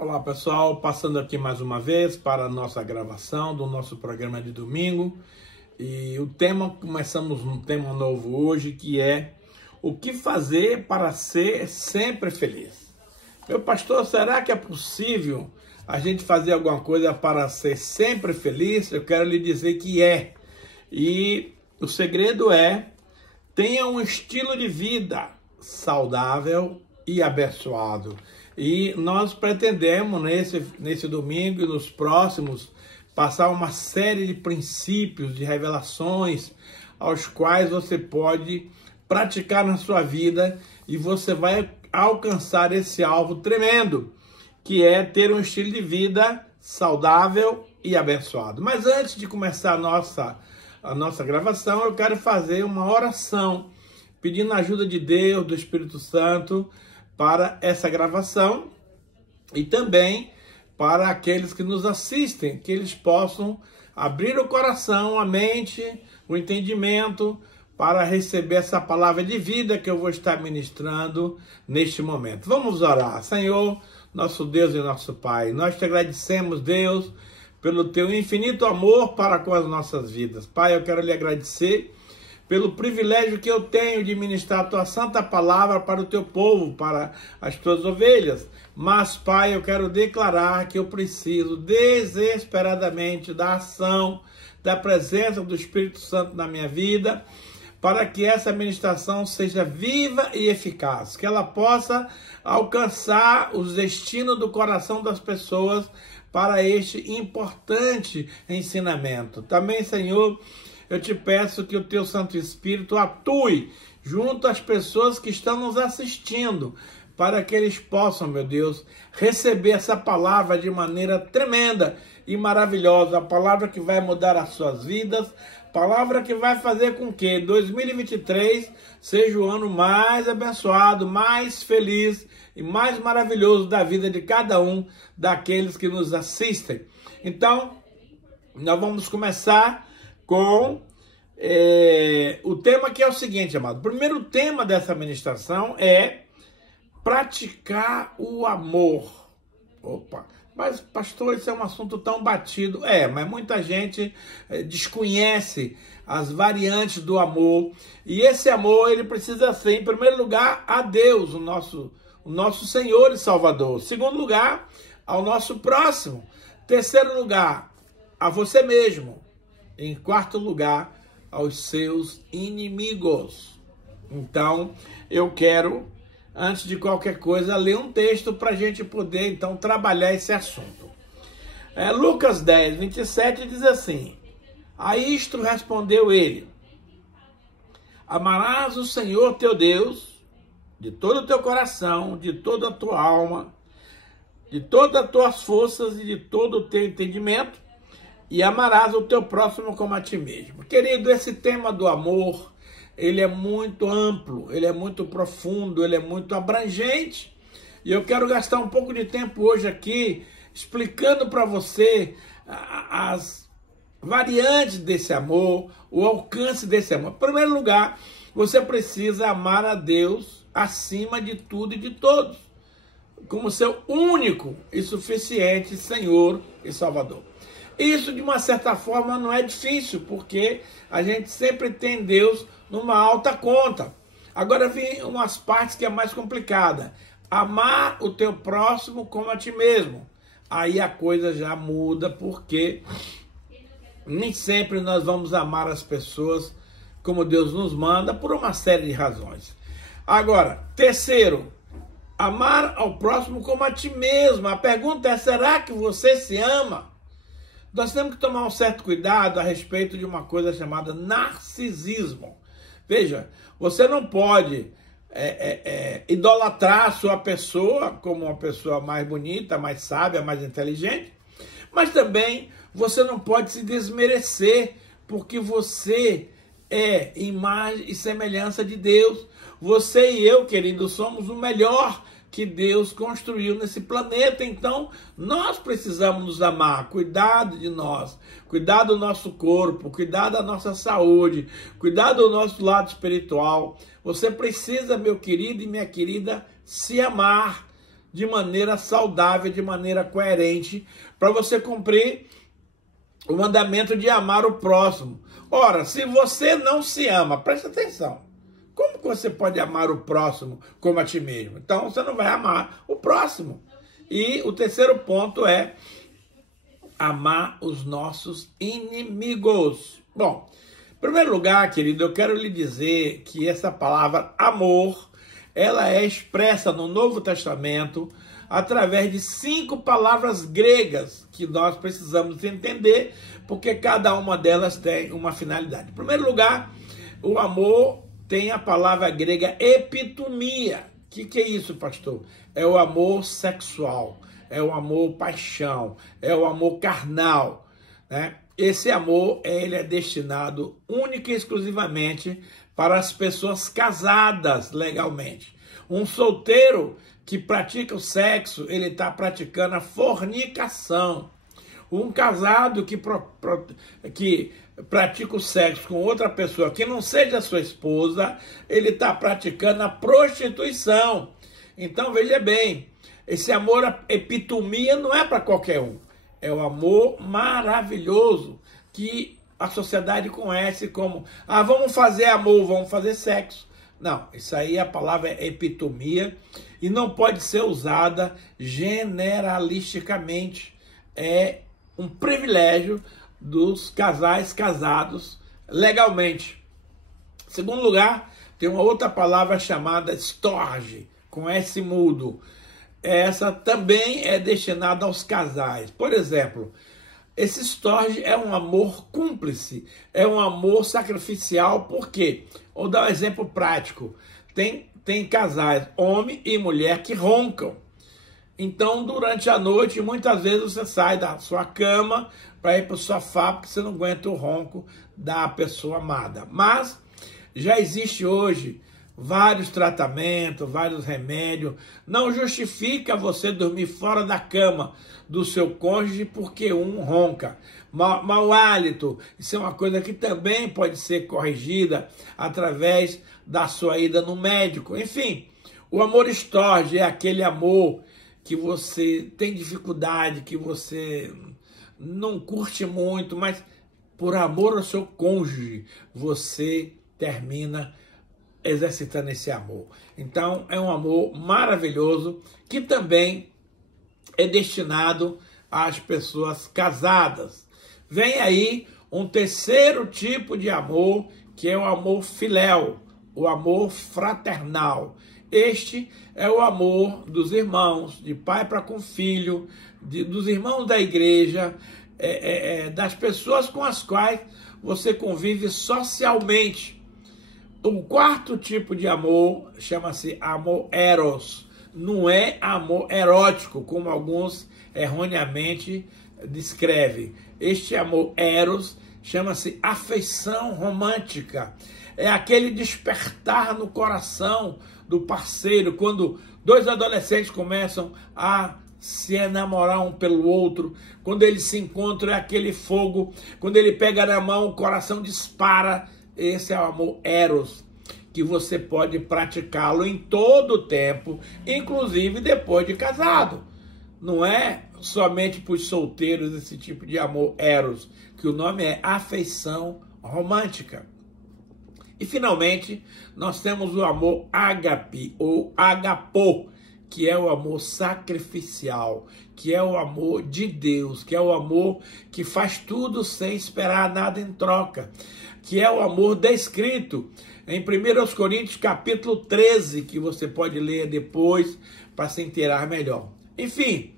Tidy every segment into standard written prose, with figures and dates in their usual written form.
Olá pessoal, passando aqui mais uma vez para a nossa gravação do nosso programa de domingo. E começamos um tema novo hoje, que é o que fazer para ser sempre feliz. Meu pastor, será que é possível a gente fazer alguma coisa para ser sempre feliz? Eu quero lhe dizer que é. E o segredo é: tenha um estilo de vida saudável e abençoado. E nós pretendemos nesse domingo e nos próximos passar uma série de princípios, de revelações, aos quais você pode praticar na sua vida e você vai alcançar esse alvo tremendo, que é ter um estilo de vida saudável e abençoado. Mas antes de começar a nossa gravação, eu quero fazer uma oração, pedindo a ajuda de Deus, do Espírito Santo, para essa gravação e também para aqueles que nos assistem, que eles possam abrir o coração, a mente, o entendimento para receber essa palavra de vida que eu vou estar ministrando neste momento. Vamos orar. Senhor, nosso Deus e nosso Pai, nós te agradecemos, Deus, pelo teu infinito amor para com as nossas vidas. Pai, eu quero lhe agradecer pelo privilégio que eu tenho de ministrar a tua santa palavra para o teu povo, para as tuas ovelhas. Mas, Pai, eu quero declarar que eu preciso desesperadamente da ação, da presença do Espírito Santo na minha vida, para que essa ministração seja viva e eficaz, que ela possa alcançar os destinos do coração das pessoas para este importante ensinamento. Também, Senhor, eu te peço que o teu Santo Espírito atue junto às pessoas que estão nos assistindo, para que eles possam, meu Deus, receber essa palavra de maneira tremenda e maravilhosa, a palavra que vai mudar as suas vidas, palavra que vai fazer com que 2023 seja o ano mais abençoado, mais feliz e mais maravilhoso da vida de cada um daqueles que nos assistem. Então, nós vamos começar com o tema, que é o seguinte, amado. O primeiro tema dessa ministração é praticar o amor. Opa, mas pastor, isso é um assunto tão batido. Mas muita gente desconhece as variantes do amor. E esse amor, ele precisa ser, em primeiro lugar, a Deus, o nosso Senhor e Salvador. Em segundo lugar, ao nosso próximo. Em terceiro lugar, a você mesmo. Em quarto lugar, aos seus inimigos. Então, eu quero, antes de qualquer coisa, ler um texto para a gente poder, então, trabalhar esse assunto. Lucas 10, 27 diz assim: a isto respondeu ele: amarás o Senhor teu Deus de todo o teu coração, de toda a tua alma, de todas as tuas forças e de todo o teu entendimento, e amarás o teu próximo como a ti mesmo. Querido, esse tema do amor, ele é muito amplo, ele é muito profundo, ele é muito abrangente. E eu quero gastar um pouco de tempo hoje aqui explicando para você as variantes desse amor, o alcance desse amor. Em primeiro lugar, você precisa amar a Deus acima de tudo e de todos, como seu único e suficiente Senhor e Salvador. Isso, de uma certa forma, não é difícil, porque a gente sempre tem Deus numa alta conta. Agora vem umas partes que é mais complicada. Amar o teu próximo como a ti mesmo. Aí a coisa já muda, porque nem sempre nós vamos amar as pessoas como Deus nos manda, por uma série de razões. Agora, terceiro, amar ao próximo como a ti mesmo. A pergunta é: será que você se ama? Nós temos que tomar um certo cuidado a respeito de uma coisa chamada narcisismo. Veja, você não pode idolatrar a sua pessoa como uma pessoa mais bonita, mais sábia, mais inteligente, mas também você não pode se desmerecer, porque você é imagem e semelhança de Deus. Você e eu, querido, somos o melhor que Deus construiu nesse planeta. Então, nós precisamos nos amar, cuidar de nós, cuidar do nosso corpo, cuidar da nossa saúde, cuidar do nosso lado espiritual. Você precisa, meu querido e minha querida, se amar de maneira saudável, de maneira coerente, para você cumprir o mandamento de amar o próximo. Ora, se você não se ama, presta atenção, como que você pode amar o próximo como a ti mesmo? Então você não vai amar o próximo. E o terceiro ponto é amar os nossos inimigos. Bom, em primeiro lugar, querido, eu quero lhe dizer que essa palavra amor, ela é expressa no Novo Testamento através de 5 palavras gregas que nós precisamos entender, porque cada uma delas tem uma finalidade. Em primeiro lugar, o amor tem a palavra grega epitomia. O que é isso, pastor? É o amor sexual, é o amor paixão, é o amor carnal, né? Esse amor, ele é destinado única e exclusivamente para as pessoas casadas legalmente. Um solteiro que pratica o sexo, ele está praticando a fornicação. Um casado que pratica o sexo com outra pessoa que não seja sua esposa, ele está praticando a prostituição. Então, veja bem, esse amor epitomia não é para qualquer um. É o amor maravilhoso que a sociedade conhece como, vamos fazer amor, vamos fazer sexo. Não, isso aí a palavra é epitomia e não pode ser usada generalisticamente. É um privilégio dos casais casados legalmente. Em segundo lugar, tem uma outra palavra chamada storge, com S mudo. Essa também é destinada aos casais. Por exemplo, esse storge é um amor cúmplice, é um amor sacrificial. Por quê? Vou dar um exemplo prático. Tem casais, homem e mulher, que roncam. Então, durante a noite, muitas vezes você sai da sua cama para ir para o sofá, porque você não aguenta o ronco da pessoa amada. Mas já existe hoje vários tratamentos, vários remédios. Não justifica você dormir fora da cama do seu cônjuge porque um ronca. Mau hálito, isso é uma coisa que também pode ser corrigida através da sua ida no médico. Enfim, o amor storge é aquele amor que você tem dificuldade, que você não curte muito, mas por amor ao seu cônjuge, você termina exercitando esse amor. Então, é um amor maravilhoso que também é destinado às pessoas casadas. Vem aí um terceiro tipo de amor, que é o amor filéu, o amor fraternal. Este é o amor dos irmãos, de pai para com filho, dos irmãos da igreja, das pessoas com as quais você convive socialmente. O quarto tipo de amor chama-se amor eros. Não é amor erótico, como alguns erroneamente descrevem. Este amor eros chama-se afeição romântica. É aquele despertar no coração do parceiro, quando dois adolescentes começam a se enamorar um pelo outro, quando eles se encontram, é aquele fogo, quando ele pega na mão, o coração dispara. Esse é o amor eros, que você pode praticá-lo em todo o tempo, inclusive depois de casado. Não é somente para os solteiros esse tipo de amor eros, que o nome é afeição romântica. E finalmente, nós temos o amor ágape ou agapô, que é o amor sacrificial, que é o amor de Deus, que é o amor que faz tudo sem esperar nada em troca, que é o amor descrito em 1 Coríntios capítulo 13, que você pode ler depois para se inteirar melhor. Enfim,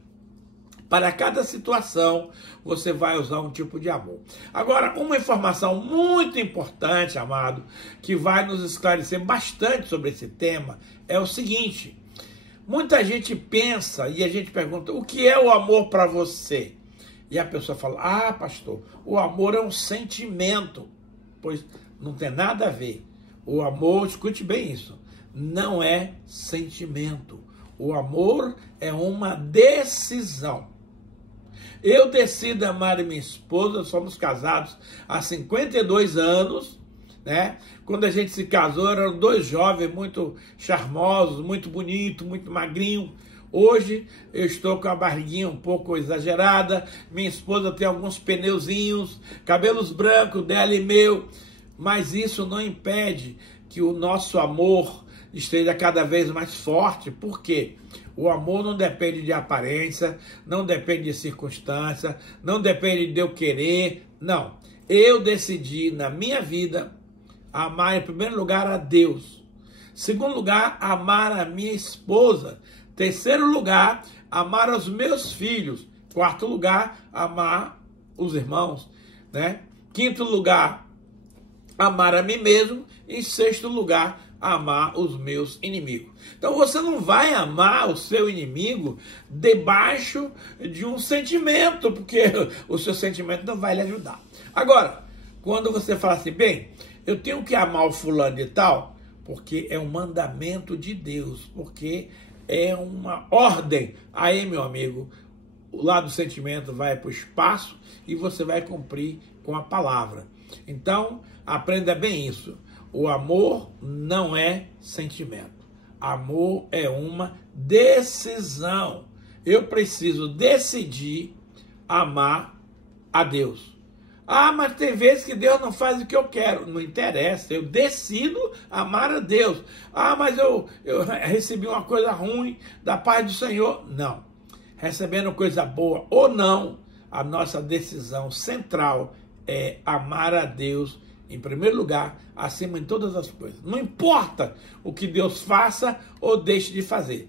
para cada situação, você vai usar um tipo de amor. Agora, uma informação muito importante, amado, que vai nos esclarecer bastante sobre esse tema, é o seguinte: muita gente pensa e a gente pergunta, o que é o amor para você? E a pessoa fala, pastor, o amor é um sentimento. Pois não tem nada a ver. O amor, escute bem isso, não é sentimento. O amor é uma decisão. Eu decido amar minha esposa, somos casados há 52 anos, né? Quando a gente se casou, eram dois jovens muito charmosos, muito bonitos, muito magrinhos. Hoje eu estou com a barriguinha um pouco exagerada, minha esposa tem alguns pneuzinhos, cabelos brancos dela e meu, mas isso não impede que o nosso amor esteja cada vez mais forte. Por quê? O amor não depende de aparência, não depende de circunstância, não depende de eu querer, não. Eu decidi na minha vida amar em primeiro lugar a Deus. Segundo lugar, amar a minha esposa. Terceiro lugar, amar os meus filhos. Quarto lugar, amar os irmãos, né? Quinto lugar, amar a mim mesmo. Em sexto lugar, amar os meus inimigos. Então você não vai amar o seu inimigo debaixo de um sentimento, porque o seu sentimento não vai lhe ajudar. Agora, quando você fala assim, bem, eu tenho que amar o fulano de tal, porque é um mandamento de Deus, porque é uma ordem. Aí, meu amigo, o lado do sentimento vai para o espaço e você vai cumprir com a palavra. Então, aprenda bem isso. O amor não é sentimento. Amor é uma decisão. Eu preciso decidir amar a Deus. Ah, mas tem vezes que Deus não faz o que eu quero. Não interessa, eu decido amar a Deus. Ah, mas eu recebi uma coisa ruim da paz do Senhor. Não. Recebendo coisa boa ou não, a nossa decisão central é amar a Deus em primeiro lugar, acima de todas as coisas. Não importa o que Deus faça ou deixe de fazer.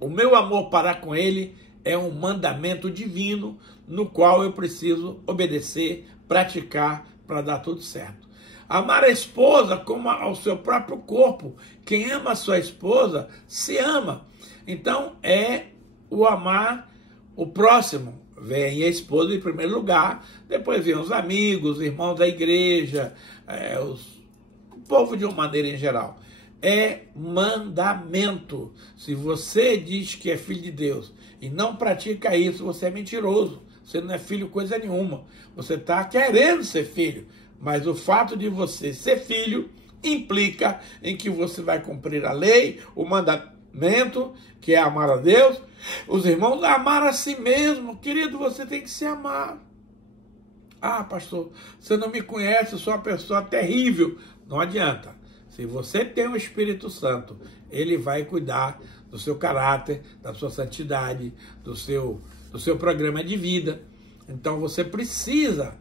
O meu amor para com Ele é um mandamento divino no qual eu preciso obedecer, praticar para dar tudo certo. Amar a esposa como ao seu próprio corpo. Quem ama a sua esposa se ama. Então é o amar o próximo. Vem a esposa em primeiro lugar, depois vem os amigos, os irmãos da igreja, o povo de uma maneira em geral. É mandamento. Se você diz que é filho de Deus e não pratica isso, você é mentiroso. Você não é filho coisa nenhuma. Você está querendo ser filho. Mas o fato de você ser filho implica em que você vai cumprir a lei, o mandamento, que é amar a Deus, os irmãos, amar a si mesmo. Querido, você tem que se amar. Ah, pastor, você não me conhece, eu sou uma pessoa terrível. Não adianta. Se você tem o Espírito Santo, ele vai cuidar do seu caráter, da sua santidade, do seu programa de vida. Então você precisa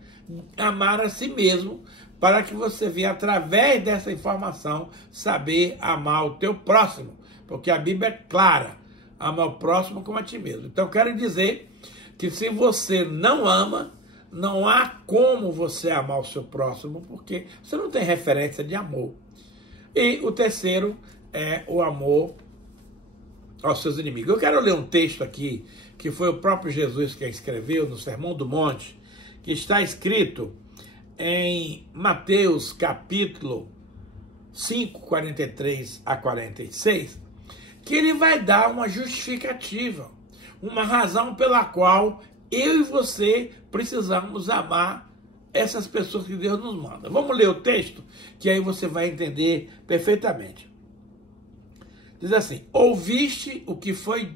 amar a si mesmo para que você venha, através dessa informação, saber amar o teu próximo. Porque a Bíblia é clara, ama o próximo como a ti mesmo. Então quero dizer que se você não ama, não há como você amar o seu próximo, porque você não tem referência de amor. E o terceiro é o amor aos seus inimigos. Eu quero ler um texto aqui, que foi o próprio Jesus que escreveu no Sermão do Monte, que está escrito em Mateus capítulo 5, 43 a 46, que ele vai dar uma justificativa, uma razão pela qual eu e você precisamos amar essas pessoas que Deus nos manda. Vamos ler o texto, que aí você vai entender perfeitamente. Diz assim: ouviste o que foi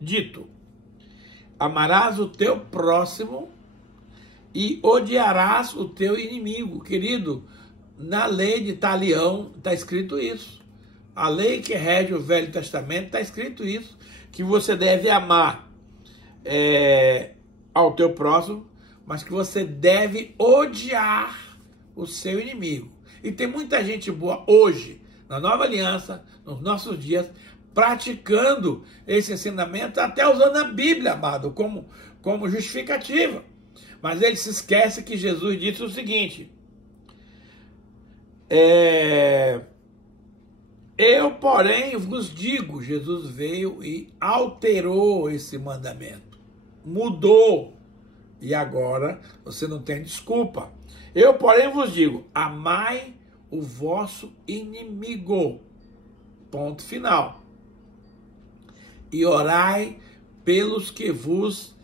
dito, amarás o teu próximo e odiarás o teu inimigo. Querido, na lei de Talião está escrito isso. A lei que rege o Velho Testamento está escrito isso, que você deve amar ao teu próximo, mas que você deve odiar o seu inimigo. E tem muita gente boa hoje, na Nova Aliança, nos nossos dias, praticando esse ensinamento, até usando a Bíblia, amado, como justificativa. Mas ele se esquece que Jesus disse o seguinte: eu, porém, vos digo, Jesus veio e alterou esse mandamento, mudou, e agora você não tem desculpa. Eu, porém, vos digo, amai o vosso inimigo, ponto final, e orai pelos que vos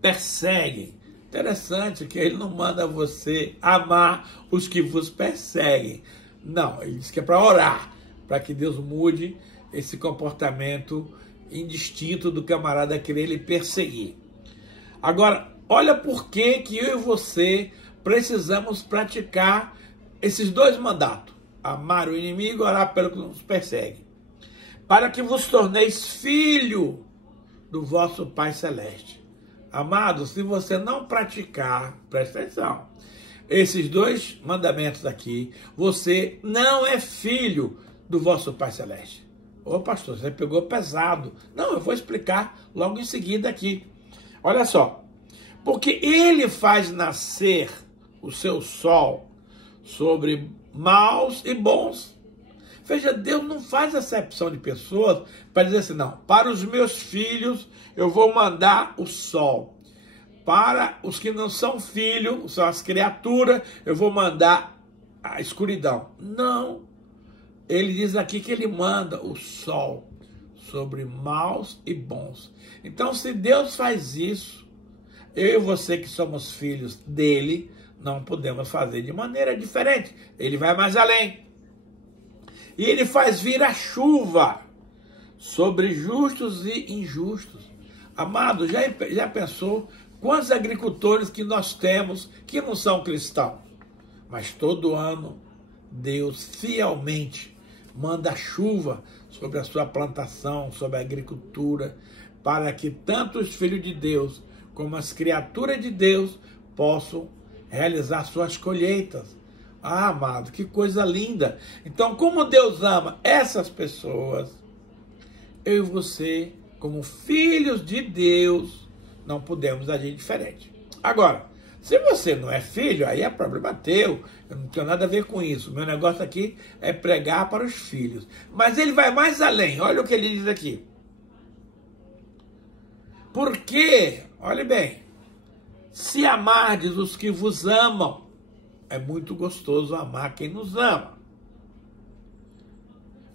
perseguem. Interessante que ele não manda você amar os que vos perseguem. Não, ele diz que é para orar, para que Deus mude esse comportamento indistinto do camarada querer lhe perseguir. Agora, olha por que eu e você precisamos praticar esses dois mandatos. Amar o inimigo e orar pelo que nos persegue. Para que vos torneis filho do vosso Pai Celeste. Amado, se você não praticar, presta atenção, esses dois mandamentos aqui, você não é filho do vosso Pai Celeste. Ô pastor, você pegou pesado. Não, eu vou explicar logo em seguida aqui. Olha só. Porque ele faz nascer o seu sol sobre maus e bons. Veja, Deus não faz acepção de pessoas para dizer assim, não, para os meus filhos eu vou mandar o sol. Para os que não são filhos, são as criaturas, eu vou mandar a escuridão. Não. Ele diz aqui que ele manda o sol sobre maus e bons. Então, se Deus faz isso, eu e você que somos filhos dele, não podemos fazer de maneira diferente. Ele vai mais além. E ele faz vir a chuva sobre justos e injustos. Amado, já pensou quantos agricultores que nós temos que não são cristãos? Mas todo ano, Deus fielmente manda chuva sobre a sua plantação, sobre a agricultura, para que tanto os filhos de Deus como as criaturas de Deus possam realizar suas colheitas. Ah, amado, que coisa linda! Então, como Deus ama essas pessoas, eu e você, como filhos de Deus, não podemos agir diferente. Agora, se você não é filho, aí é problema teu. Eu não tenho nada a ver com isso. Meu negócio aqui é pregar para os filhos. Mas ele vai mais além. Olha o que ele diz aqui. Porque, olhe bem, se amardes os que vos amam, é muito gostoso amar quem nos ama.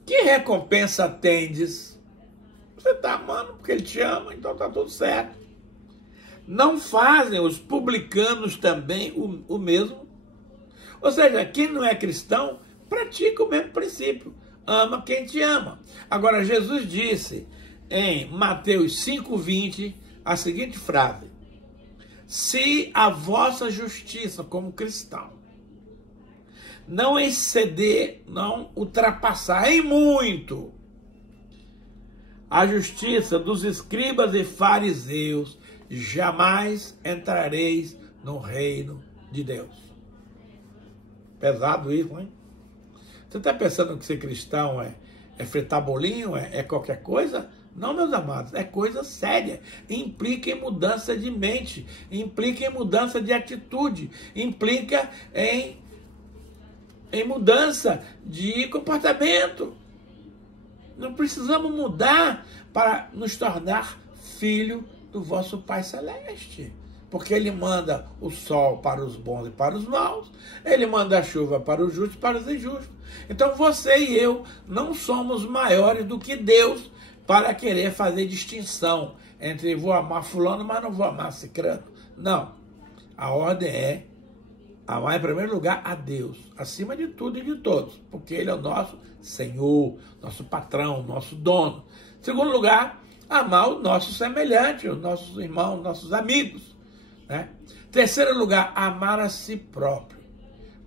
Que recompensa tendes? Você está amando porque ele te ama, então está tudo certo. Não fazem os publicanos também o mesmo? Ou seja, quem não é cristão pratica o mesmo princípio. Ama quem te ama. Agora, Jesus disse em Mateus 5,20 a seguinte frase: se a vossa justiça como cristão não exceder, não ultrapassar em muito a justiça dos escribas e fariseus, jamais entrareis no reino de Deus. Pesado isso, hein? Você está pensando que ser cristão é fritar bolinho, é qualquer coisa? Não, meus amados, é coisa séria. Implica em mudança de mente, implica em mudança de atitude, implica em mudança de comportamento. Não precisamos mudar para nos tornar filho do vosso Pai Celeste. Porque ele manda o sol para os bons e para os maus, ele manda a chuva para os justos e para os injustos. Então você e eu não somos maiores do que Deus para querer fazer distinção entre vou amar fulano, mas não vou amar cicrano. Não. A ordem é amar em primeiro lugar a Deus, acima de tudo e de todos, porque ele é o nosso Senhor, nosso patrão, nosso dono. Em segundo lugar, amar o nosso semelhante, os nossos irmãos, nossos amigos, né? Terceiro lugar, amar a si próprio,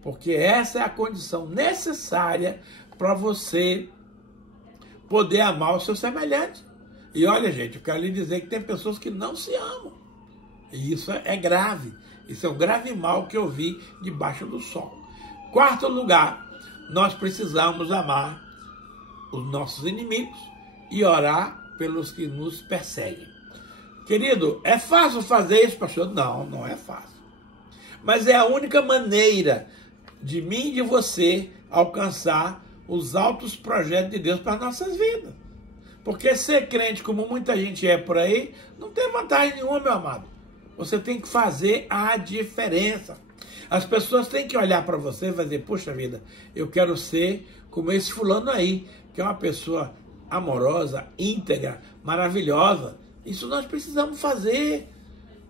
porque essa é a condição necessária para você poder amar o seu semelhante. E olha, gente, eu quero lhe dizer que tem pessoas que não se amam, e isso é grave. Isso é um grave mal que eu vi debaixo do sol. Quarto lugar, nós precisamos amar os nossos inimigos e orar pelos que nos perseguem. Querido, é fácil fazer isso, pastor? Não, não é fácil. Mas é a única maneira de mim e de você alcançar os altos projetos de Deus para nossas vidas. Porque ser crente, como muita gente é por aí, não tem vantagem nenhuma, meu amado. Você tem que fazer a diferença. As pessoas têm que olhar para você e dizer, poxa vida, eu quero ser como esse fulano aí, que é uma pessoa amorosa, íntegra, maravilhosa. Isso nós precisamos fazer.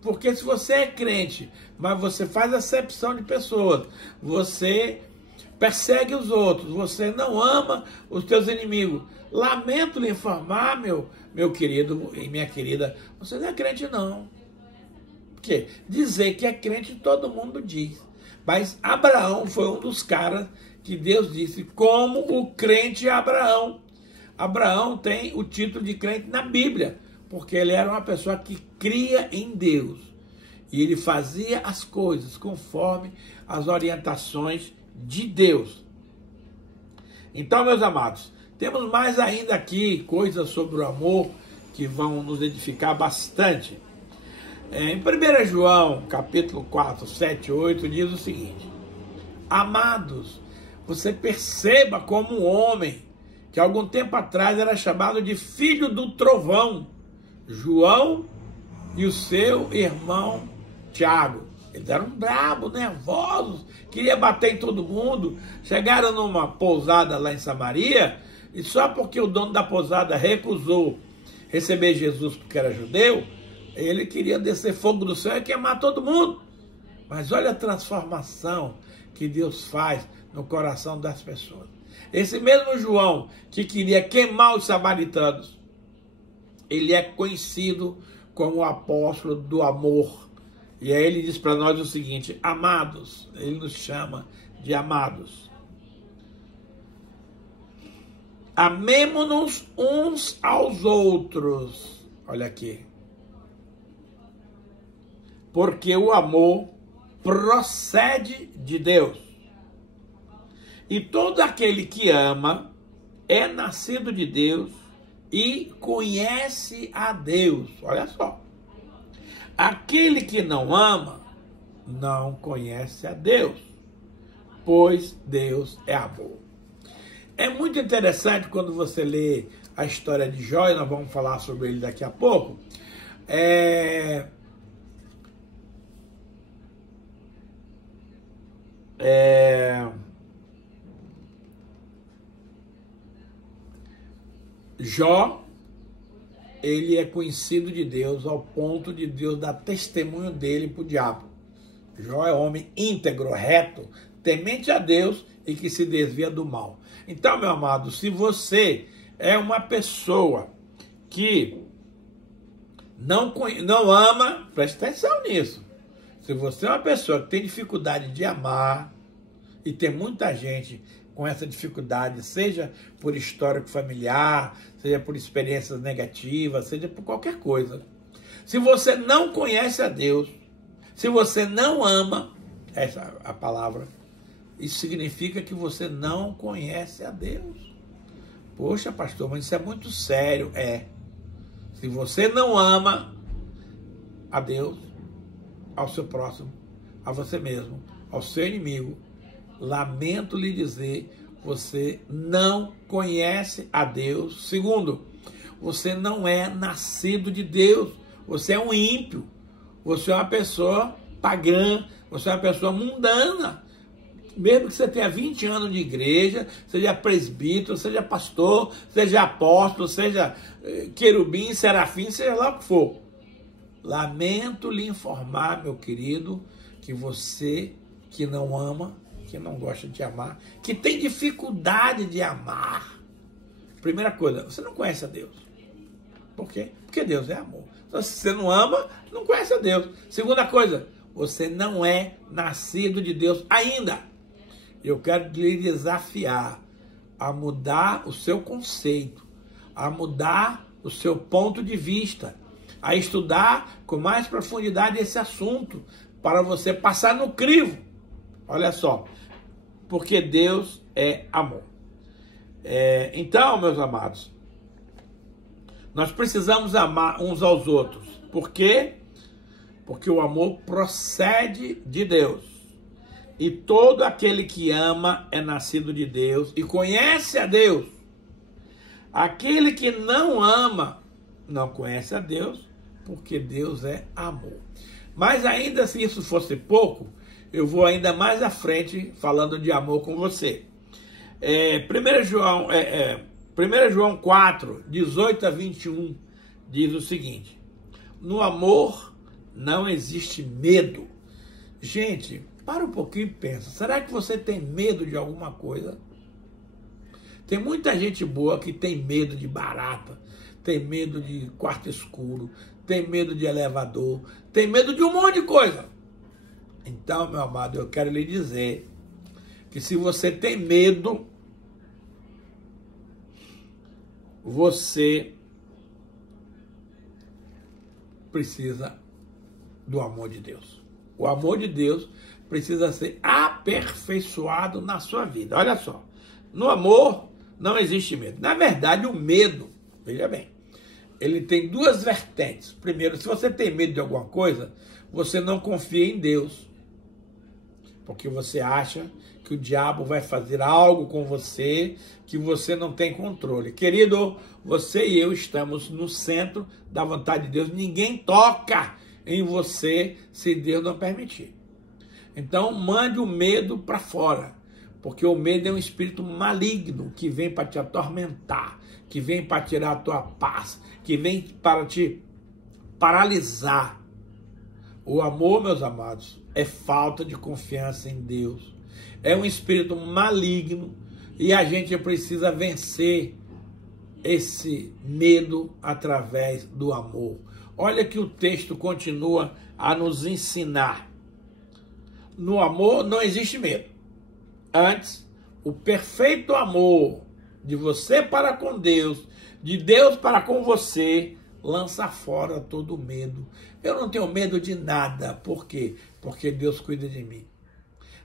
Porque se você é crente, mas você faz acepção de pessoas, você persegue os outros, você não ama os teus inimigos. Lamento lhe informar, meu querido e minha querida, você não é crente não. Porque dizer que é crente todo mundo diz. Mas Abraão foi um dos caras que Deus disse, como o crente Abraão. Abraão tem o título de crente na Bíblia, porque ele era uma pessoa que cria em Deus. E ele fazia as coisas conforme as orientações de Deus. Então, meus amados, temos mais ainda aqui coisas sobre o amor que vão nos edificar bastante. Em 1 João, capítulo 4, 7, 8, diz o seguinte: amados, você perceba como um homem que algum tempo atrás era chamado de filho do trovão, João e o seu irmão Tiago. Eles eram bravos, nervosos, queria bater em todo mundo. Chegaram numa pousada lá em Samaria, e só porque o dono da pousada recusou receber Jesus porque era judeu, ele queria descer fogo do céu e queimar todo mundo. Mas olha a transformação que Deus faz no coração das pessoas. Esse mesmo João que queria queimar os samaritanos, ele é conhecido como o apóstolo do amor. E aí ele diz para nós o seguinte: amados, ele nos chama de amados. Amemo-nos uns aos outros. Olha aqui. Porque o amor procede de Deus. E todo aquele que ama é nascido de Deus e conhece a Deus. Olha só. Aquele que não ama não conhece a Deus, pois Deus é amor. É muito interessante quando você lê a história de Jó, e nós vamos falar sobre ele daqui a pouco. Jó, ele é conhecido de Deus ao ponto de Deus dar testemunho dele para o diabo. Jó é homem íntegro, reto, temente a Deus e que se desvia do mal. Então, meu amado, se você é uma pessoa que não ama, preste atenção nisso. Se você é uma pessoa que tem dificuldade de amar, e tem muita gente com essa dificuldade, seja por histórico familiar, seja por experiências negativas, seja por qualquer coisa. Se você não conhece a Deus, se você não ama, essa é a palavra, isso significa que você não conhece a Deus. Poxa, pastor, mas isso é muito sério. Se você não ama a Deus, ao seu próximo, a você mesmo, ao seu inimigo, lamento lhe dizer, você não conhece a Deus. Segundo, você não é nascido de Deus. Você é um ímpio. Você é uma pessoa pagã. Você é uma pessoa mundana. Mesmo que você tenha 20 anos de igreja, seja presbítero, seja pastor, seja apóstolo, seja querubim, serafim, seja lá o que for. Lamento lhe informar, meu querido, que você que não ama, que não gosta de amar, que tem dificuldade de amar. Primeira coisa, você não conhece a Deus. Por quê? Porque Deus é amor. Então, se você não ama, não conhece a Deus. Segunda coisa, você não é nascido de Deus ainda. Eu quero lhe desafiar a mudar o seu conceito, a mudar o seu ponto de vista, a estudar com mais profundidade esse assunto, para você passar no crivo. Olha só, porque Deus é amor. Então, meus amados, nós precisamos amar uns aos outros. Por quê? Porque o amor procede de Deus. E todo aquele que ama é nascido de Deus e conhece a Deus. Aquele que não ama não conhece a Deus, porque Deus é amor. Mas ainda se isso fosse pouco, eu vou ainda mais à frente falando de amor com você. 1 João 4, 18 a 21, diz o seguinte: no amor não existe medo. Gente, para um pouquinho e pensa, será que você tem medo de alguma coisa? Tem muita gente boa que tem medo de barata, tem medo de quarto escuro, tem medo de elevador, tem medo de um monte de coisa. Então, meu amado, eu quero lhe dizer que se você tem medo, você precisa do amor de Deus. O amor de Deus precisa ser aperfeiçoado na sua vida. Olha só, no amor não existe medo. Na verdade, o medo, veja bem, ele tem duas vertentes. Primeiro, se você tem medo de alguma coisa, você não confia em Deus, porque você acha que o diabo vai fazer algo com você que você não tem controle. Querido, você e eu estamos no centro da vontade de Deus. Ninguém toca em você se Deus não permitir. Então, mande o medo para fora, porque o medo é um espírito maligno que vem para te atormentar, que vem para tirar a tua paz, que vem para te paralisar. O amor, meus amados, é falta de confiança em Deus. É um espírito maligno e a gente precisa vencer esse medo através do amor. Olha que o texto continua a nos ensinar. No amor não existe medo. Antes, o perfeito amor de você para com Deus, de Deus para com você, lança fora todo medo. Eu não tenho medo de nada. Por quê? Porque Deus cuida de mim.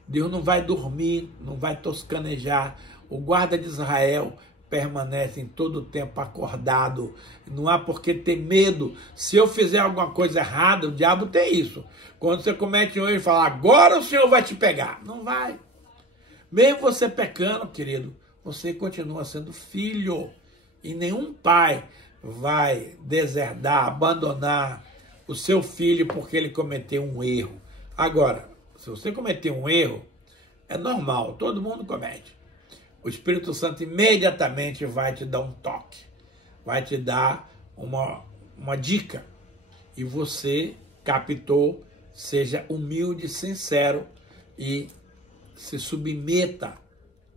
Deus não vai dormir, não vai toscanejar. O guarda de Israel permanece em todo o tempo acordado. Não há por que ter medo. Se eu fizer alguma coisa errada, o diabo tem isso. Quando você comete um erro e fala, agora o Senhor vai te pegar. Não vai. Mesmo você pecando, querido, você continua sendo filho. E nenhum pai vai deserdar, abandonar o seu filho porque ele cometeu um erro. Agora, se você cometer um erro, é normal, todo mundo comete. O Espírito Santo imediatamente vai te dar um toque, vai te dar uma dica. E você captou, seja humilde, sincero e se submeta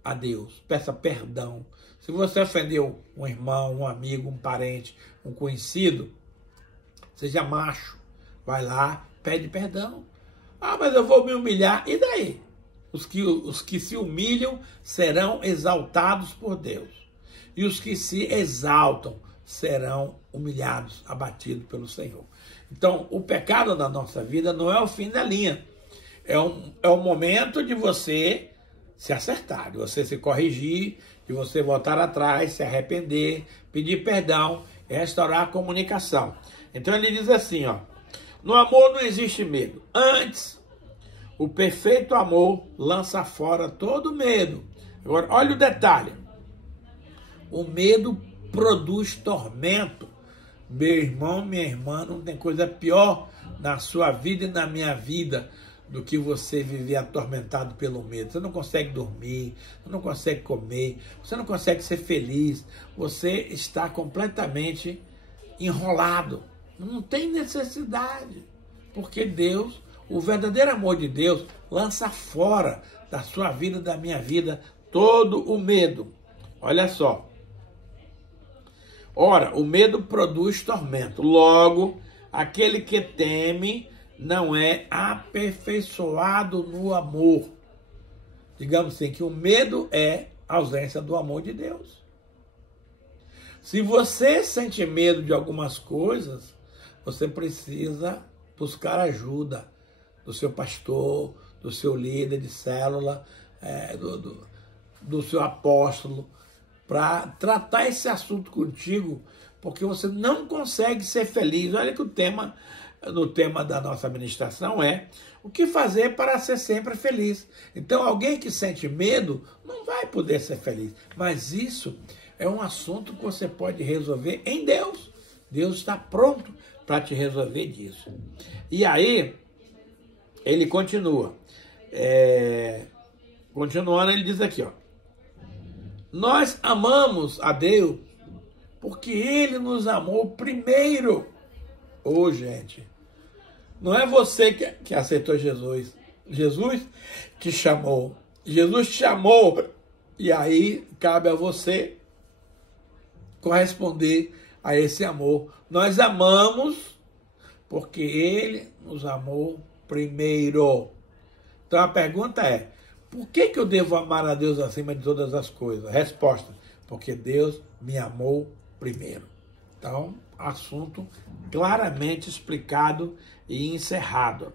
a Deus. Peça perdão. Se você ofendeu um irmão, um amigo, um parente, um conhecido, seja macho. Vai lá, pede perdão. Ah, mas eu vou me humilhar. E daí? Os que se humilham serão exaltados por Deus. E os que se exaltam serão humilhados, abatidos pelo Senhor. Então, o pecado da nossa vida não é o fim da linha. É um momento de você se acertar, de você se corrigir, de você voltar atrás, se arrepender, pedir perdão e restaurar a comunicação. Então ele diz assim, ó, no amor não existe medo. Antes, o perfeito amor lança fora todo medo. Agora, olha o detalhe. O medo produz tormento. Meu irmão, minha irmã, não tem coisa pior na sua vida e na minha vida do que você viver atormentado pelo medo. Você não consegue dormir, você não consegue comer, você não consegue ser feliz, você está completamente enrolado. Não tem necessidade, porque Deus, o verdadeiro amor de Deus, lança fora da sua vida, da minha vida, todo o medo. Olha só. Ora, o medo produz tormento. Logo, aquele que teme não é aperfeiçoado no amor. Digamos assim, que o medo é a ausência do amor de Deus. Se você sente medo de algumas coisas, você precisa buscar ajuda do seu pastor, do seu líder de célula, do seu apóstolo, para tratar esse assunto contigo, porque você não consegue ser feliz. Olha que no tema da nossa administração é o que fazer para ser sempre feliz. Então, alguém que sente medo não vai poder ser feliz. Mas isso é um assunto que você pode resolver em Deus. Deus está pronto para te resolver disso. E aí, ele continua. Continuando, ele diz aqui, ó. Nós amamos a Deus porque Ele nos amou primeiro. Ô, gente, não é você que aceitou Jesus. Jesus te chamou. Jesus te chamou. E aí cabe a você corresponder a esse amor. Nós amamos porque Ele nos amou primeiro. Então a pergunta é, por que eu devo amar a Deus acima de todas as coisas? Resposta, porque Deus me amou primeiro. Então, assunto claramente explicado e encerrado.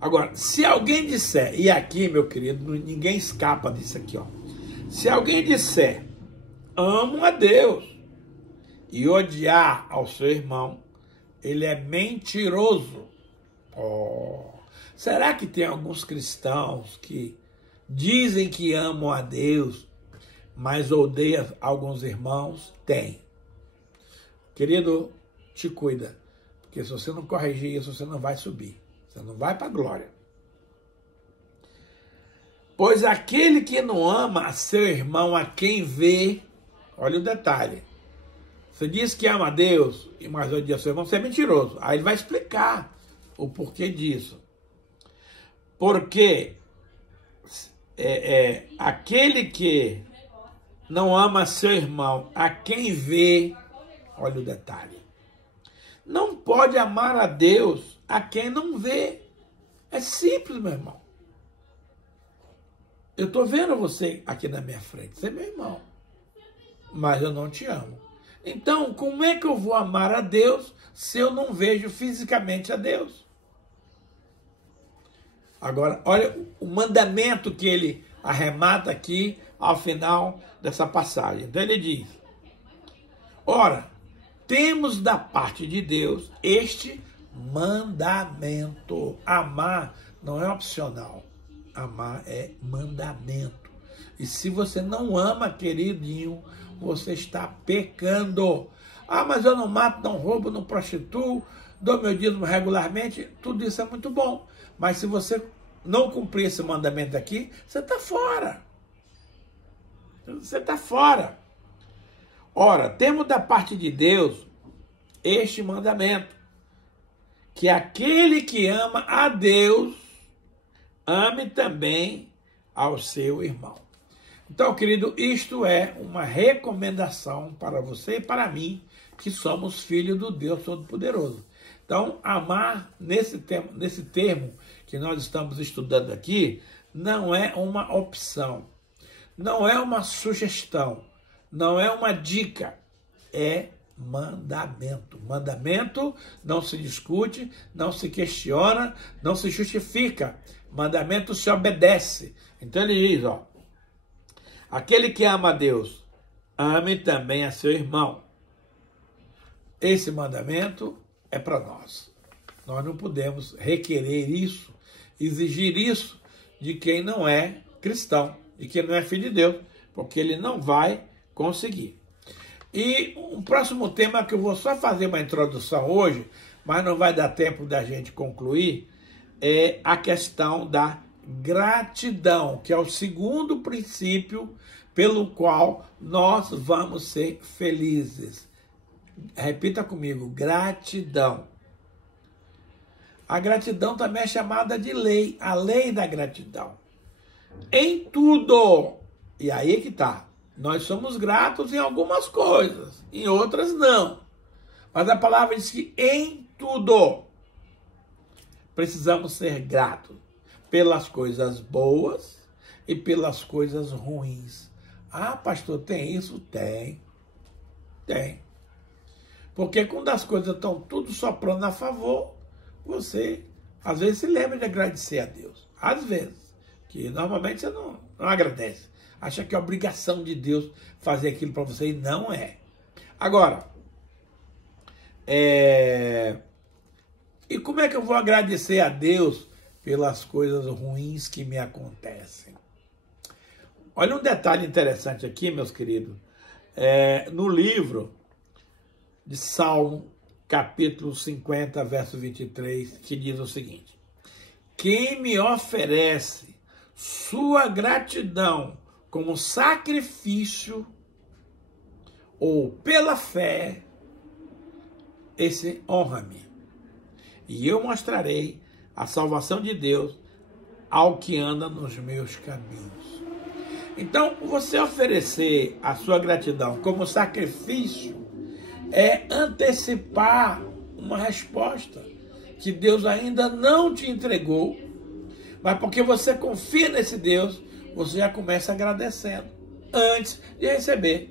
Agora, se alguém disser, e aqui, meu querido, ninguém escapa disso aqui, ó. Se alguém disser, amo a Deus, e odiar ao seu irmão, ele é mentiroso. Oh. Será que tem alguns cristãos que dizem que amam a Deus, mas odeiam alguns irmãos? Tem. Querido, te cuida, porque se você não corrigir isso, você não vai subir. Você não vai para a glória. Pois aquele que não ama a seu irmão, a quem vê, olha o detalhe. Você diz que ama a Deus, mas odia seu irmão, você é mentiroso. Aí ele vai explicar o porquê disso. Porque aquele que não ama seu irmão, a quem vê, olha o detalhe, não pode amar a Deus a quem não vê. É simples, meu irmão. Eu estou vendo você aqui na minha frente, você é meu irmão, mas eu não te amo. Então, como é que eu vou amar a Deus se eu não vejo fisicamente a Deus? Agora, olha o mandamento que ele arremata aqui ao final dessa passagem. Então ele diz, ora, temos da parte de Deus este mandamento. Amar não é opcional. Amar é mandamento. E se você não ama, queridinho, você está pecando. Ah, mas eu não mato, não roubo, não prostituo, dou meu dízimo regularmente. Tudo isso é muito bom. Mas se você não cumprir esse mandamento aqui, você está fora. Você está fora. Ora, temos da parte de Deus este mandamento, que aquele que ama a Deus, ame também ao seu irmão. Então, querido, isto é uma recomendação para você e para mim, que somos filhos do Deus Todo-Poderoso. Então, amar, nesse termo que nós estamos estudando aqui, não é uma opção, não é uma sugestão, não é uma dica, é mandamento. Mandamento não se discute, não se questiona, não se justifica. Mandamento se obedece. Então ele diz, ó, aquele que ama a Deus, ame também a seu irmão. Esse mandamento é para nós. Nós não podemos requerer isso, exigir isso de quem não é cristão, de quem não é filho de Deus, porque ele não vai conseguir. E um próximo tema que eu vou só fazer uma introdução hoje, mas não vai dar tempo da gente concluir, é a questão da gratidão, que é o segundo princípio pelo qual nós vamos ser felizes. Repita comigo, gratidão. A gratidão também é chamada de lei, a lei da gratidão. Em tudo, e aí que está, nós somos gratos em algumas coisas, em outras não. Mas a palavra diz que em tudo precisamos ser gratos pelas coisas boas e pelas coisas ruins. Ah, pastor, tem isso? Tem. Tem. Porque quando as coisas estão tudo soprando a favor, você às vezes se lembra de agradecer a Deus. Às vezes. Que normalmente você não agradece. Acha que é obrigação de Deus fazer aquilo para você e não é. Agora, e como é que eu vou agradecer a Deus pelas coisas ruins que me acontecem? Olha um detalhe interessante aqui, meus queridos. No livro de Salmo, capítulo 50, verso 23, que diz o seguinte: quem me oferece sua gratidão como sacrifício ou pela fé, esse honra-me. E eu mostrarei a salvação de Deus ao que anda nos meus caminhos. Então, você oferecer a sua gratidão como sacrifício é antecipar uma resposta que Deus ainda não te entregou, mas porque você confia nesse Deus, você já começa agradecendo antes de receber.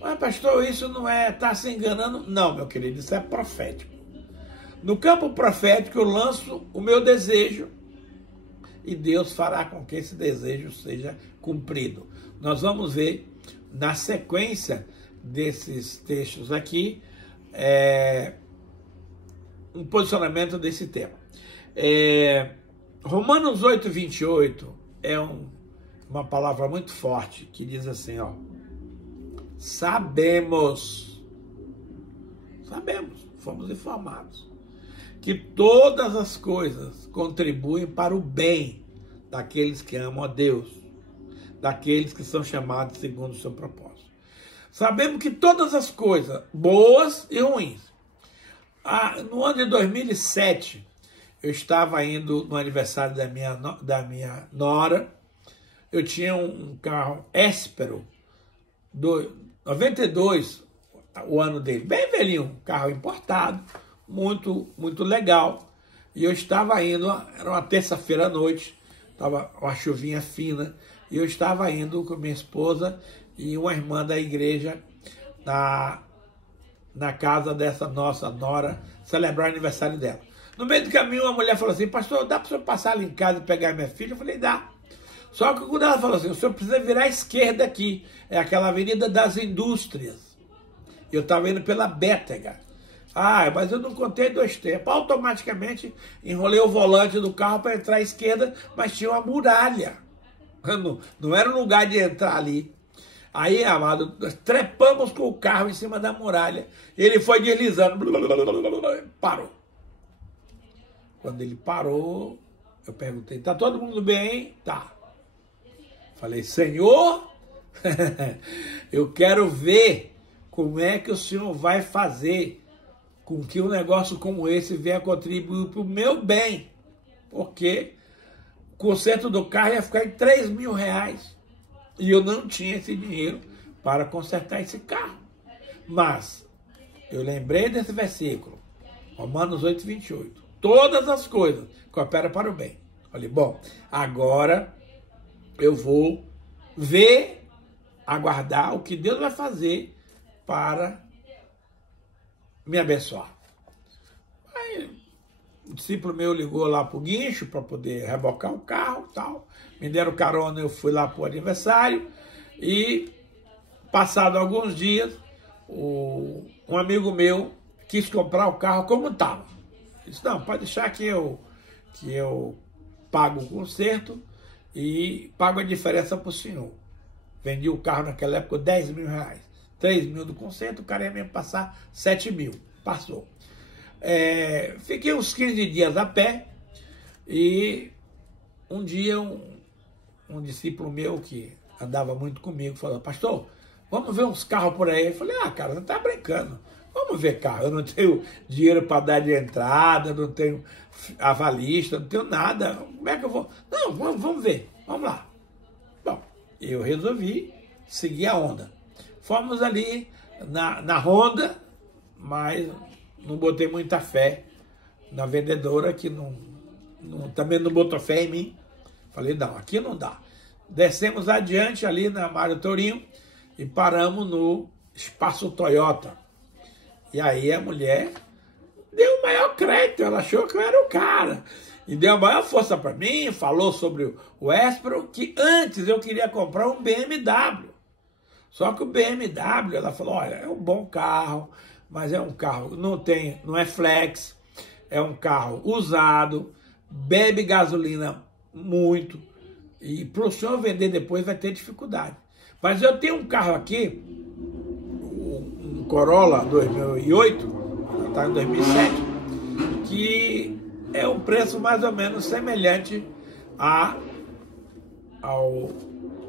Mas pastor, isso não está se enganando? Não, meu querido, isso é profético. No campo profético eu lanço o meu desejo e Deus fará com que esse desejo seja cumprido. Nós vamos ver na sequência desses textos aqui um posicionamento desse tema. Romanos 8, 28 é uma palavra muito forte que diz assim, ó, sabemos, fomos informados que todas as coisas contribuem para o bem daqueles que amam a Deus, daqueles que são chamados segundo o seu propósito. Sabemos que todas as coisas, boas e ruins. No ano de 2007, eu estava indo no aniversário da minha nora. Eu tinha um carro Espero, 92, o ano dele, bem velhinho, um carro importado, muito legal. E eu estava indo, era uma terça-feira à noite, estava uma chuvinha fina, e eu estava indo com minha esposa e uma irmã da igreja na casa dessa nossa nora, celebrar o aniversário dela. No meio do caminho, uma mulher falou assim, pastor, dá para o senhor passar ali em casa e pegar minha filha? Eu falei, dá. Só que quando ela falou assim, o senhor precisa virar à esquerda aqui, é aquela Avenida das Indústrias. Eu estava indo pela Bétega. Mas eu não contei 2 tempos. Automaticamente enrolei o volante do carro para entrar à esquerda, mas tinha uma muralha. Não era um lugar de entrar ali. Aí, amado, nós trepamos com o carro em cima da muralha. Ele foi deslizando. Parou. Quando ele parou, eu perguntei, tá todo mundo bem? Tá. Falei, Senhor, eu quero ver como é que o Senhor vai fazer com que um negócio como esse venha contribuir para o meu bem. Porque o conserto do carro ia ficar em R$3.000. E eu não tinha esse dinheiro para consertar esse carro. Mas eu lembrei desse versículo, Romanos 8, 28. Todas as coisas cooperam para o bem. Falei, bom, agora eu vou ver, aguardar o que Deus vai fazer para me abençoar. Aí o discípulo meu ligou lá para o guincho para poder rebocar o carro e tal. Me deram carona, eu fui lá para o aniversário e, passado alguns dias, um amigo meu quis comprar o carro como estava. Disse, não, pode deixar que eu pago o conserto e pago a diferença para o senhor. Vendi o carro naquela época R$10.000. 3.000 do conserto, o cara ia me passar 7.000. Passou. Fiquei uns 15 dias a pé e um dia um discípulo meu que andava muito comigo falou, pastor, vamos ver uns carros por aí. Eu falei, cara, você tá brincando. Vamos ver carro. Eu não tenho dinheiro para dar de entrada, não tenho avalista, não tenho nada. Como é que eu vou? Não, vamos ver. Vamos lá. Bom, eu resolvi seguir a onda. Fomos ali na Honda, mas não botei muita fé na vendedora, que também não botou fé em mim. Falei, não, aqui não dá. Descemos adiante ali na Mário Tourinho e paramos no Espaço Toyota. E aí a mulher deu o maior crédito, ela achou que eu era o cara. E deu a maior força para mim, falou sobre o Espero, que antes eu queria comprar um BMW. Só que o BMW, ela falou, olha, é um bom carro, mas é um carro, não é flex, é um carro usado, bebe gasolina muito, e para o senhor vender depois vai ter dificuldade. Mas eu tenho um carro aqui, um Corolla 2008, está em 2007, que é um preço mais ou menos semelhante ao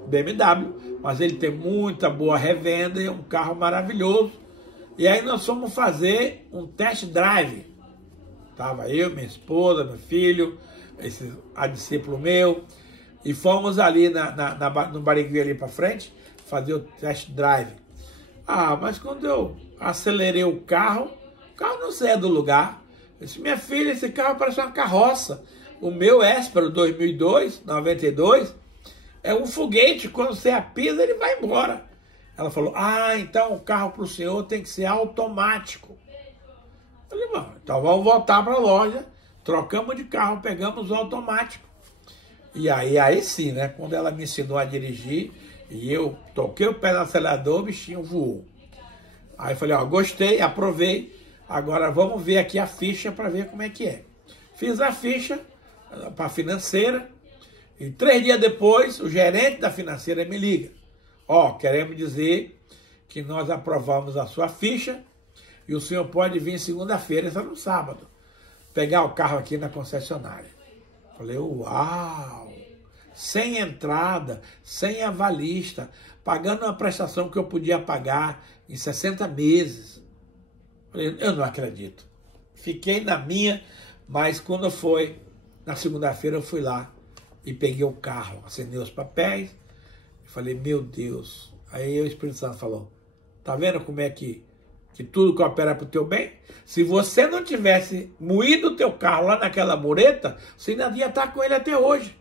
BMW, mas ele tem muita boa revenda e é um carro maravilhoso. E aí nós fomos fazer um test drive Estava eu, minha esposa, meu filho, a discípulo meu, e fomos ali no Barigui ali para frente, fazer o test drive. Mas quando eu acelerei o carro não saía do lugar. Eu disse, minha filha, esse carro parece uma carroça. O meu Espero 2002, 92, é um foguete, quando você apisa, ele vai embora. Ela falou, então o carro para o senhor tem que ser automático. Eu falei, bom, então vamos voltar para a loja, trocamos de carro, pegamos o automático. E aí sim, né, quando ela me ensinou a dirigir, e eu toquei o pé no acelerador, o bichinho voou. Aí eu falei, gostei, aprovei, agora vamos ver aqui a ficha para ver como é que é. Fiz a ficha para a financeira, e 3 dias depois, o gerente da financeira me liga. Queremos dizer que nós aprovamos a sua ficha e o senhor pode vir segunda-feira, isso é no sábado, pegar o carro aqui na concessionária. Falei, uau! Sem entrada, sem avalista, pagando uma prestação que eu podia pagar em 60 meses. Falei, eu não acredito. Fiquei na minha, mas quando foi na segunda-feira eu fui lá e peguei o carro, assinei os papéis, e falei, meu Deus. Aí o Espírito Santo falou, tá vendo como é que tudo coopera para o teu bem? Se você não tivesse moído o teu carro lá naquela mureta, você ainda ia estar com ele até hoje.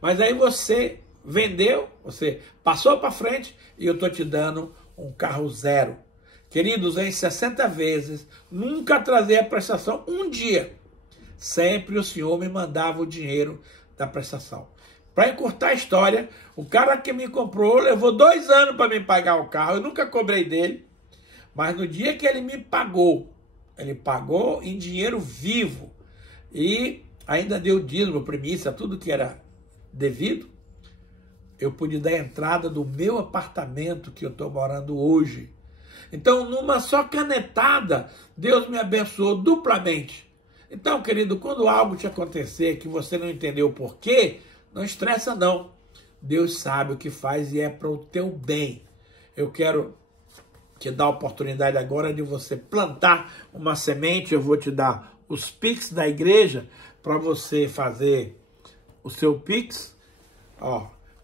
Mas aí você vendeu, você passou para frente e eu estou te dando um carro zero. Queridos, em 60 vezes, nunca atrasei a prestação um dia. Sempre o senhor me mandava o dinheiro da prestação. Para encurtar a história, o cara que me comprou levou 2 anos para me pagar o carro. Eu nunca cobrei dele. Mas no dia que ele me pagou, ele pagou em dinheiro vivo. E ainda deu dízimo, primícia, tudo que era devido. Eu pude dar a entrada do meu apartamento que eu estou morando hoje. Então, numa só canetada, Deus me abençoou duplamente. Então, querido, quando algo te acontecer que você não entendeu o porquê, não estressa não. Deus sabe o que faz e é para o teu bem. Eu quero te dar a oportunidade agora de você plantar uma semente. Eu vou te dar os Pix da igreja para você fazer o seu Pix.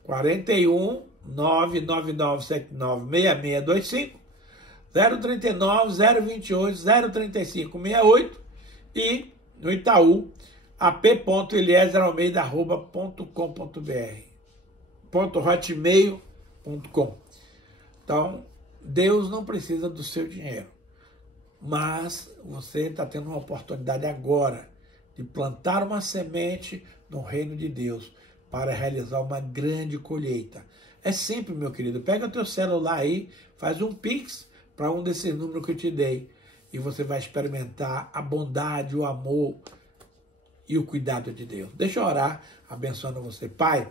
41 99979 6625 039 028 035 68 e no Itaú ap.eliezer.almeida.com.br.hotmail.com. Então, Deus não precisa do seu dinheiro, mas você está tendo uma oportunidade agora de plantar uma semente no reino de Deus para realizar uma grande colheita. É simples, meu querido. Pega o teu celular aí, faz um Pix para um desses números que eu te dei e você vai experimentar a bondade, o amor e o cuidado de Deus. Deixa eu orar abençoando você. Pai,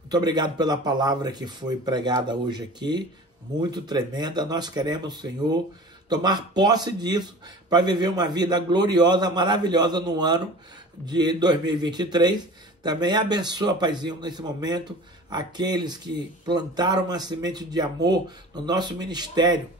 muito obrigado pela palavra que foi pregada hoje aqui, muito tremenda. Nós queremos, Senhor, tomar posse disso para viver uma vida gloriosa, maravilhosa no ano de 2023. Também abençoa, Paizinho, nesse momento, aqueles que plantaram uma semente de amor no nosso ministério,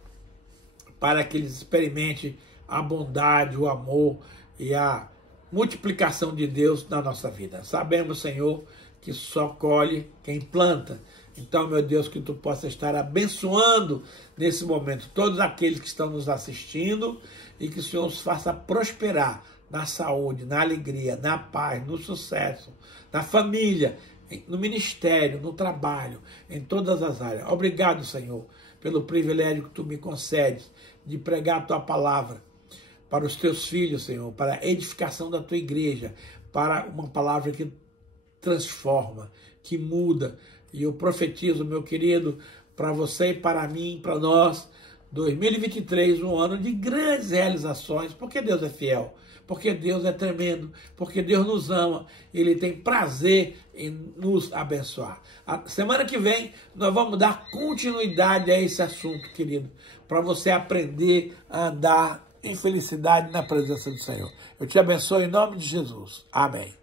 para que eles experimentem a bondade, o amor e a multiplicação de Deus na nossa vida. Sabemos, Senhor, que só colhe quem planta. Então, meu Deus, que Tu possa estar abençoando nesse momento todos aqueles que estão nos assistindo e que o Senhor os faça prosperar na saúde, na alegria, na paz, no sucesso, na família, no ministério, no trabalho, em todas as áreas. Obrigado, Senhor, pelo privilégio que Tu me concedes de pregar a Tua palavra para os Teus filhos, Senhor, para a edificação da Tua igreja, para uma palavra que transforma, que muda. E eu profetizo, meu querido, para você e para mim, para nós, 2023, um ano de grandes realizações, porque Deus é fiel, porque Deus é tremendo, porque Deus nos ama, Ele tem prazer em nos abençoar. A semana que vem, nós vamos dar continuidade a esse assunto, querido, para você aprender a andar em felicidade na presença do Senhor. Eu te abençoo em nome de Jesus. Amém.